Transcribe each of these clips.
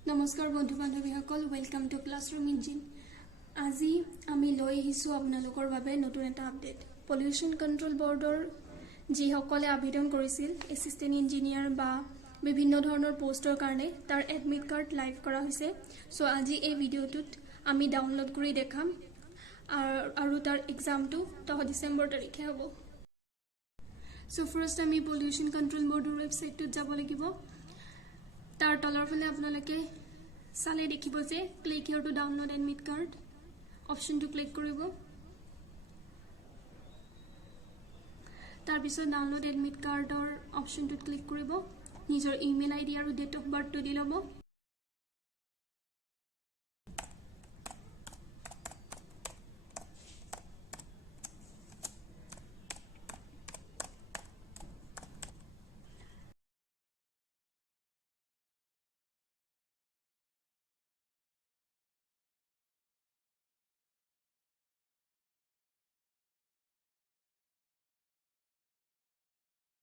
নমস্কাৰ বন্ধু বান্ধৱীসকল welcome to classroom engine আজি আমি লৈ আহিছো আপোনালোকৰ বাবে নতুন এটা আপডেট পলিউশ্যন কন্ট্ৰোল বৰ্ডৰ যি সকলে আবেদন কৰিছিল এসিস্টেন্ট ইঞ্জিনিয়াৰ বা বিভিন্ন ধৰণৰ পোষ্টৰ কাৰণে তাৰ এডমিট কাৰ্ড লাইভ কৰা হৈছে সো আজি এই ভিডিওটোত আমি ডাউনলোড কৰি দেখাম আৰু তাৰ এক্সামটো 10 ডিসেম্বৰ তাৰিখে হ'ব সো ফাৰ্স্ট আমি পলিউশ্যন কন্ট্ৰোল বৰ্ডৰ ৱেবছাইটটোত যাব লাগিব তাৰ তলৰ ফালে আপোনালোকে চালে দেখিব যে click here to download admit card অপশনটো ক্লিক কৰিব তাৰ পিছত ডাউনলোড এডমিট কাৰ্ডৰ অপশনটোত ক্লিক কৰিব নিজৰ ইমেইল আইডি আৰু ডেট অফ বাৰ্থটো দি ল'ব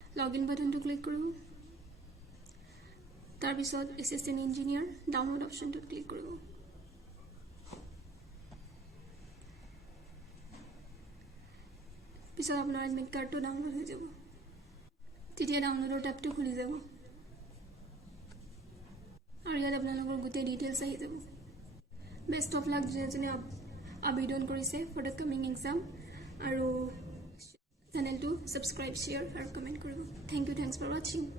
লগ ইন বাটনটো ক্লিক কৰিব তাৰ পিছত এসিস্টেন্ট ইঞ্জিনিয়াৰ ডাউনলোড অপশনটো ক্লিক কৰিব পিছত আপোনাৰ এডমিট কাৰ্ডটো ডাউনলোড হৈ যাব তেতিয়া ডাউনলোডৰ টেবটো খুলি যাব আৰু ইয়াত আপোনালোকৰ গোটেই ডিটেইলছ আহি যাব বেষ্ট অফ লাক যেনে আবেদন কৰিছে ফৰ দ্য কামিং এক্সাম আৰু channel to subscribe, share, and comment. Thank you. Thanks for watching.